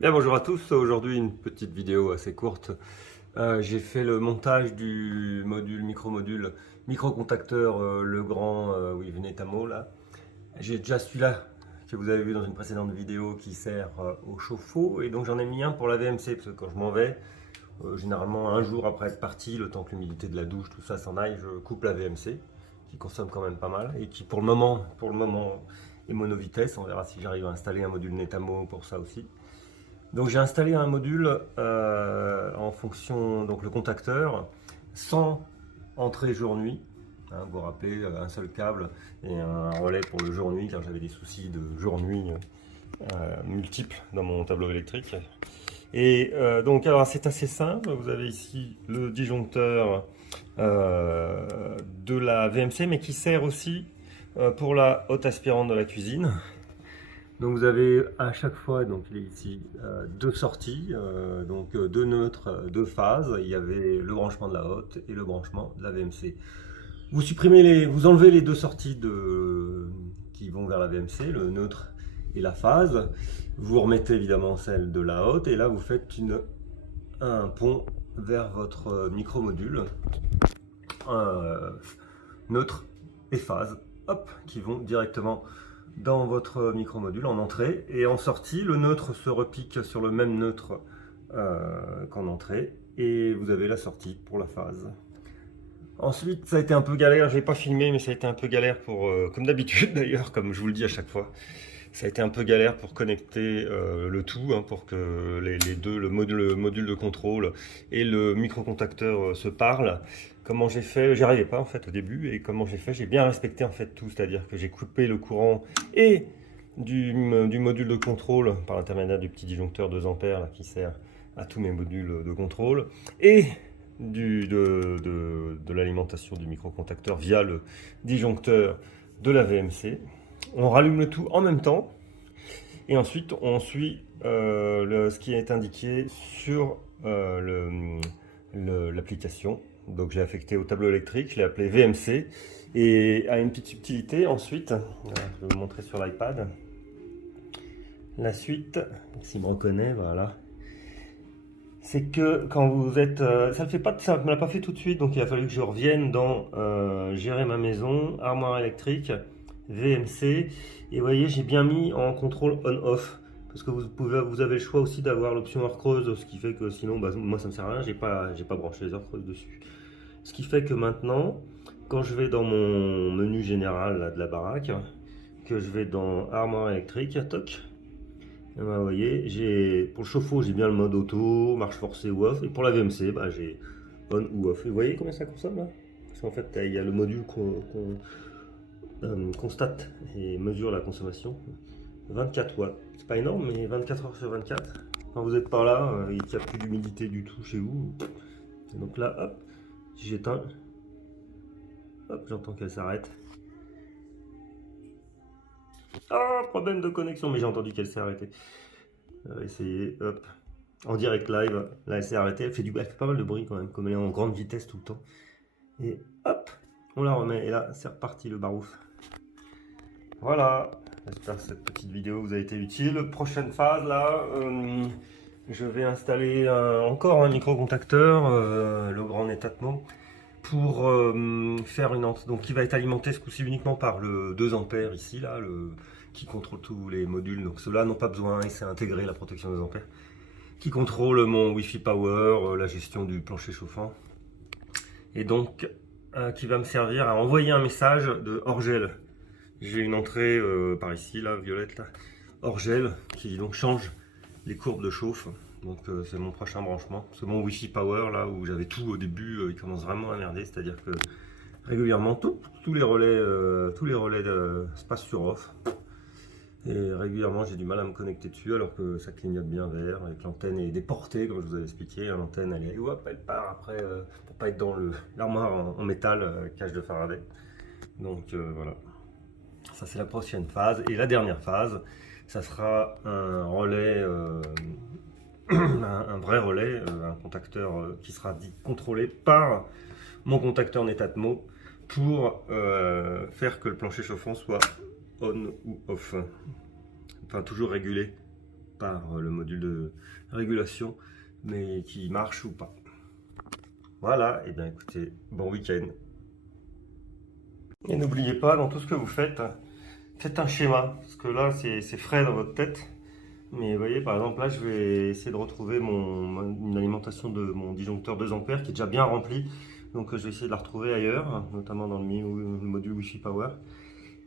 Bien, bonjour à tous, aujourd'hui une petite vidéo assez courte. J'ai fait le montage du module, micro-module, micro-contacteur Legrand Netamo là. J'ai déjà celui-là que vous avez vu dans une précédente vidéo qui sert au chauffe-eau, et donc j'en ai mis un pour la VMC parce que quand je m'en vais, généralement un jour après être parti, le temps que l'humidité de la douche, tout ça s'en aille, je coupe la VMC qui consomme quand même pas mal et qui pour le moment est monovitesse. On verra si j'arrive à installer un module Netamo pour ça aussi. Donc j'ai installé un module en fonction, donc le contacteur, sans entrée jour-nuit. Hein, vous vous rappelez, un seul câble et un relais pour le jour-nuit, car j'avais des soucis de jour-nuit multiples dans mon tableau électrique. Et donc alors c'est assez simple, vous avez ici le disjoncteur de la VMC, mais qui sert aussi pour la haute aspirante de la cuisine. Donc vous avez à chaque fois, donc il est ici, deux sorties, deux neutres, deux phases. Il y avait le branchement de la haute et le branchement de la VMC. Vous enlevez les deux sorties qui vont vers la VMC, le neutre et la phase. Vous remettez évidemment celle de la haute et là vous faites un pont vers votre micro-module, neutre et phase, hop, qui vont directement dans votre micro-module en entrée, et en sortie, le neutre se repique sur le même neutre qu'en entrée, et vous avez la sortie pour la phase. Ensuite, ça a été un peu galère, je n'ai pas filmé, mais ça a été un peu galère pour, comme d'habitude d'ailleurs, comme je vous le dis à chaque fois, ça a été un peu galère pour connecter le tout, hein, pour que les deux, le module de contrôle et le microcontacteur se parlent. Comment j'ai fait? J'y arrivais pas en fait au début, et comment j'ai fait? J'ai bien respecté en fait tout, c'est-à-dire que j'ai coupé le courant et du module de contrôle par l'intermédiaire du petit disjoncteur 2 ampères là, qui sert à tous mes modules de contrôle, et de l'alimentation du microcontacteur via le disjoncteur de la VMC. On rallume le tout en même temps et ensuite on suit ce qui est indiqué sur l'application. Donc j'ai affecté au tableau électrique, je l'ai appelé VMC, et à une petite subtilité ensuite, voilà, je vais vous montrer sur l'iPad la suite, s'il me reconnaît, voilà. C'est que quand vous êtes, ça ne me l'a pas fait tout de suite, donc il a fallu que je revienne dans gérer ma maison, armoire électrique, VMC, et vous voyez j'ai bien mis en contrôle on-off, parce que vous avez le choix aussi d'avoir l'option heure creuse, ce qui fait que sinon moi ça me sert à rien, j'ai pas branché les heures creuses dessus. Ce qui fait que maintenant, quand je vais dans mon menu général là, de la baraque, que je vais dans armoire électrique, toc, et vous voyez, pour le chauffe-eau, j'ai bien le mode auto, marche forcée ou off, et pour la VMC, j'ai on ou off. Et vous voyez combien ça consomme là? Parce qu'en fait, il y a le module qu'on constate et mesure la consommation. 24 watts. C'est pas énorme, mais 24 heures sur 24. Quand vous n'êtes pas là, il n'y a plus d'humidité du tout chez vous. Et donc là, hop, si j'éteins, hop, j'entends qu'elle s'arrête. Ah, problème de connexion, mais j'ai entendu qu'elle s'est arrêtée. Essayer, hop, en direct live, là elle s'est arrêtée, elle fait pas mal de bruit quand même, comme elle est en grande vitesse tout le temps. Et hop, on la remet, et là c'est reparti le barouf. Voilà, j'espère que cette petite vidéo vous a été utile. Prochaine phase là, je vais installer encore un microcontacteur, le grand Netatmo, pour faire une entrée, donc qui va être alimenté ce coup-ci uniquement par le 2 ampères ici là, qui contrôle tous les modules. Donc ceux-là n'ont pas besoin, il s'est intégré la protection 2 ampères, qui contrôle mon Wi-Fi Power, la gestion du plancher chauffant, et donc qui va me servir à envoyer un message de hors-gel. J'ai une entrée par ici, là, violette, là, hors-gel, qui donc change les courbes de chauffe. Donc c'est mon prochain branchement. C'est mon Wi-Fi Power, là, où j'avais tout au début, il commence vraiment à merder. C'est-à-dire que régulièrement, tous les relais se passent sur off. Et régulièrement, j'ai du mal à me connecter dessus, alors que ça clignote bien vert, et que l'antenne est déportée, comme je vous avais expliqué. L'antenne, elle part après, pour pas être dans l'armoire en métal, cage de Faraday. Donc voilà. Ça c'est la prochaine phase, et la dernière phase, ça sera un relais, un vrai relais, un contacteur qui sera dit contrôlé par mon contacteur Netatmo pour faire que le plancher chauffant soit on ou off, enfin toujours régulé par le module de régulation, mais qui marche ou pas. Voilà, et bien écoutez, bon week-end. Et n'oubliez pas, dans tout ce que vous faites, faites un schéma, parce que là c'est frais dans votre tête. Mais vous voyez, par exemple, là, je vais essayer de retrouver une alimentation de mon disjoncteur 2 ampères qui est déjà bien rempli. Donc, je vais essayer de la retrouver ailleurs, notamment dans le module Wi-Fi Power.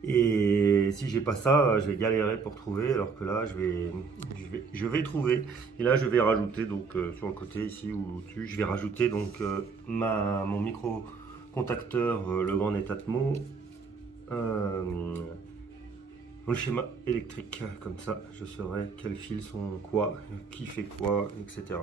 Et si j'ai pas ça, je vais galérer pour trouver, alors que là, je vais trouver. Et là, je vais rajouter, donc, sur le côté ici ou au-dessus, je vais rajouter donc mon micro contacteur, le grand Netatmo. Le schéma électrique, comme ça je saurai quels fils sont quoi, qui fait quoi, etc.